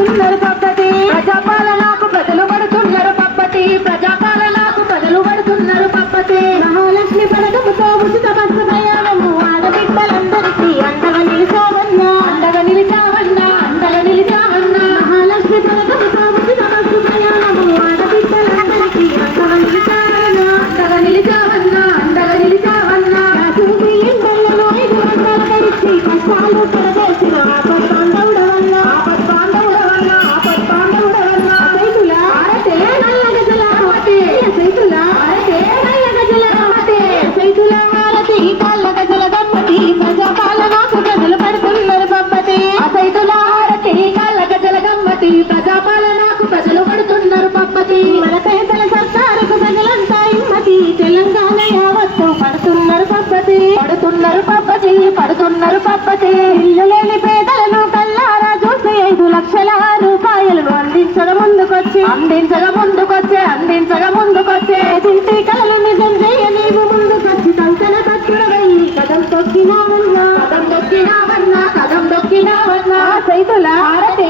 పడుతున్నారు పద్ధతి. ప్రజాపాలనకు ప్రజలు పడుతున్నారు పద్ధతి. ప్రజాపాలనకు ప్రజలు పడుతున్నారు పద్ధతి. మహాలక్ష్మి పథకముతో ఉచిత బస్సు ప్రయాణము. ఆడబిడ్డలందరికీ అందగ నిలిచావన్నా. అందగ నిలిచావన్నా. అందగ నిలిచావన్నా. మహాలక్ష్మి పథకముతో ఉచిత బస్సు ప్రయాణము. ఆడబిడ్డలందరికీ అందగ నిలిచావన్నా. అందగ నిలిచావన్నా. అందగ నిలిచావన్నా. చూసి ఇండలలో ఐదు వందలు గడిచి కష్టాలు పడవేసిన సైతుల ఆరతి గజల గమ్మతి. ప్రజాపాలనకు ప్రజలు పడుతున్నారు బొమ్మతి ఆ సైతుల ఆరతి గజల గమ్మతి. ప్రజాపాలనకు ప్రజలు పడుతున్నారు బొమ్మతి మన పేదల సర్కారుకు ప్రజలంతా ఇమ్మతి. తెలంగాణ యావత్తు పడుతున్నారు పబ్బతి పడుతున్నారు పబ్బతి పడుతున్నారు పబ్బతి ఇల్లు లేని పేదలను కల్లారా చూసి ఐదు లక్షల రూపాయలను అందించగా ముందుకొచ్చి. అందించగా ముందుకొచ్చే అందించగా ముందుకొచ్చే. తింటి కలలు సైతుల ఆరతే